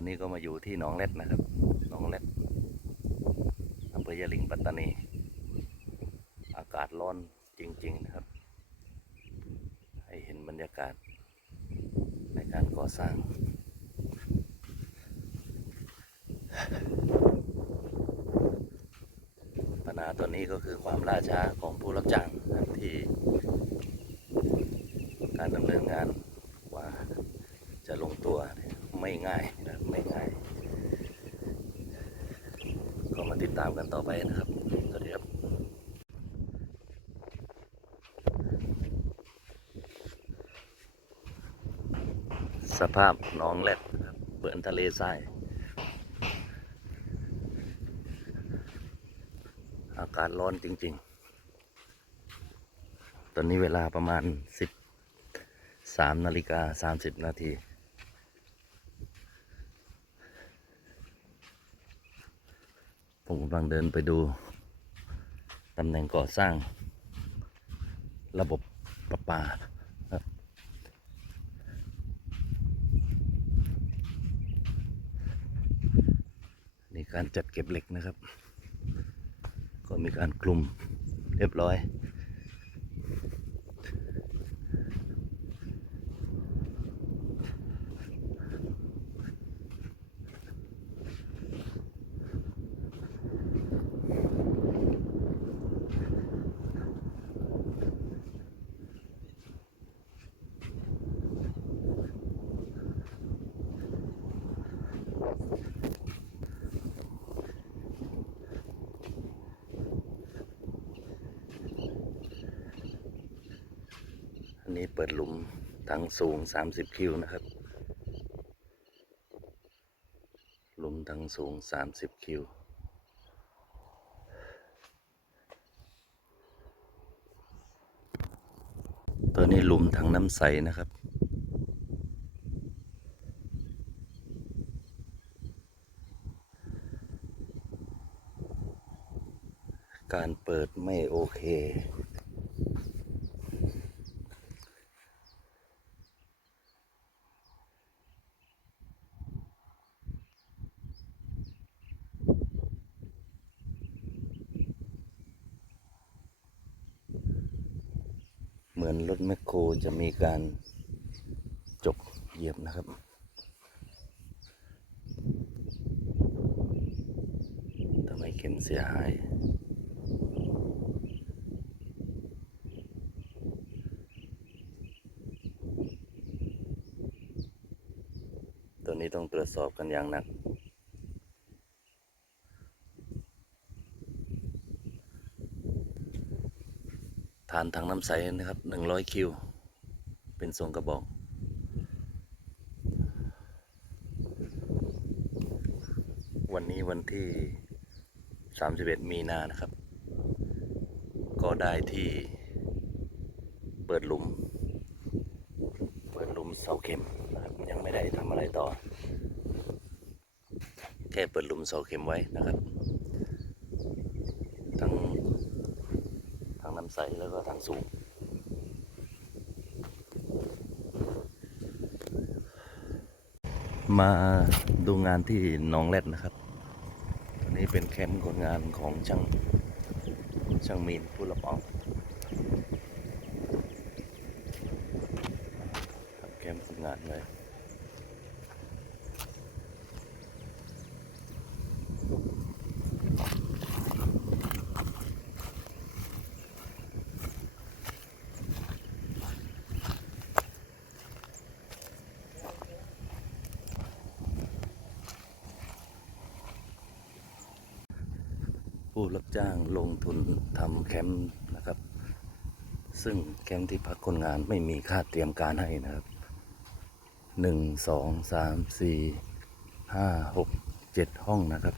อนนี้ก็มาอยู่ที่หนองเล็ดนะครับ หนองเล็ดอำเภอยะลิงปัตตานี อากาศร้อนจริง ๆ นะครับ ให้เห็นบรรยากาศในการก่อสร้างปัญหาตัวนี้ก็คือความล่าช้าของผู้รับจ้างที่การดำเนินงานกว่าจะลงตัวไม่ง่าย ก็มาติ ดตามกันต่อไปนะครับ สวัสดีครับสภาพหนองแรดนะครับเปือนทะเลทราย อากาศร้อนจริง ๆ ตอนนี้เวลาประมาณ13นาฬิกา30 นาที ผมกำลังเดินไปดูตำแหน่งก่อสร้าง ระบบประปาครับนี่การจัดเก็บเหล็กนะครับ ก็มีการคลุมเรียบร้อย อันนี้เปิดหลุมถังสูง 30 คิวนะครับ หลุมถังสูง 30 คิวตัวนี้หลุมถังน้ำใสนะครับ การเปิดไม่โอเค เหมือนรถแมคโครจะมีการจกเหยียบนะครับทำให้เข็มเสียหาย นี้ต้องตรวจสอบกันอย่างหนักฐานถังน้ำใสนะครับ100คิว เป็นทรงกระบอกวันนี้วันที่ 31 มีนานะครับ ก็ได้ที่เปิดหลุม เปิดหลุมเสาเข็ม ยังไม่ได้ทำอะไรต่อ แค่เปิดหลุมเสาเข็มไว้นะครับ ทั้งทางน้ำใสแล้วก็ทางสูงมาดูงานที่หนองแรดนะครับ ตอนนี้เป็นแคมป์คนงานของช่างช่างมีนผู้รับเหมาทำแคมป์คนงานไว้ ผู้รับจ้างลงทุนทำแคมป์นะครับ ซึ่งแคมป์ที่พักคนงานไม่มีค่าเตรียมการให้นะครับหนึ่งสองสามสี่ห้าหกเจ็ดห้องนะครับ